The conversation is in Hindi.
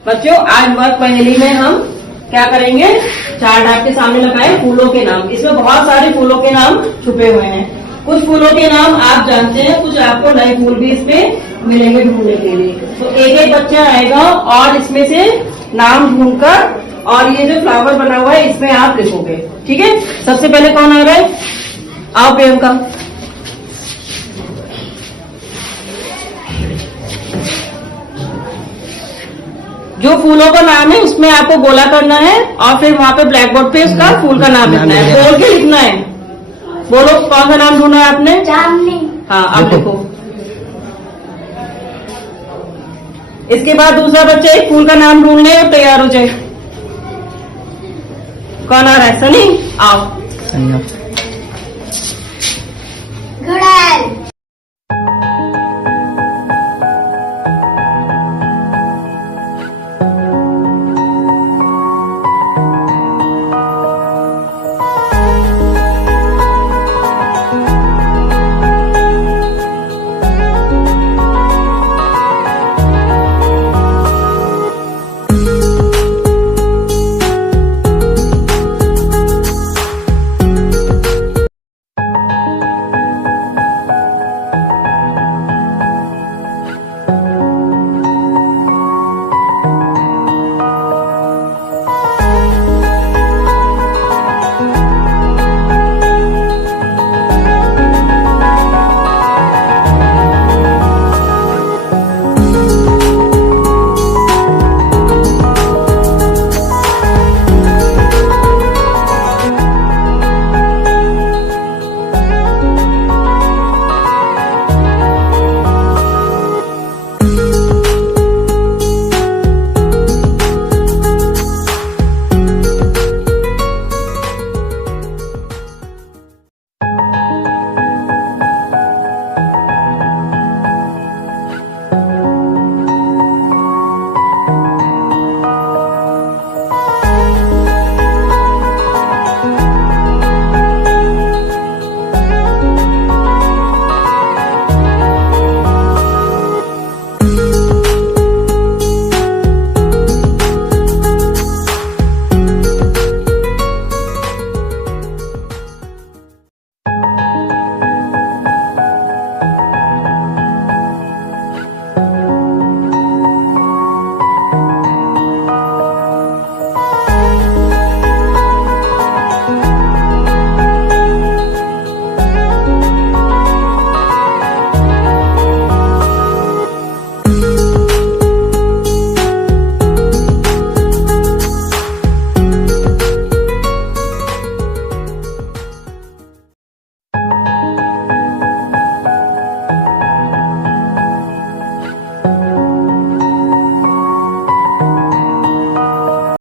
बच्चों आज वर्ग पहेली में हम क्या करेंगे, चार्ट आपके सामने लगाए फूलों के नाम। इसमें बहुत सारे फूलों के नाम छुपे हुए हैं। कुछ फूलों के नाम आप जानते हैं, कुछ आपको नए फूल भी इसमें मिलेंगे ढूंढने के लिए। तो एक एक बच्चा आएगा और इसमें से नाम ढूंढकर और ये जो फ्लावर बना हुआ है इसमें आप लिखोगे। ठीक है, सबसे पहले कौन आ रहा है? आओ प्रियंका। जो फूलों का नाम है उसमें आपको गोला करना है और फिर वहां पे ब्लैक बोर्ड पे उसका फूल का नाम लिखना है, बोल के लिखना है। बोलो कौन सा नाम ढूंढना है आपने? चांदनी। हाँ, अब देखो। इसके बाद दूसरा बच्चा एक फूल का नाम ढूंढने और तैयार हो जाए। कौन आ रहा है? सनी, आओ।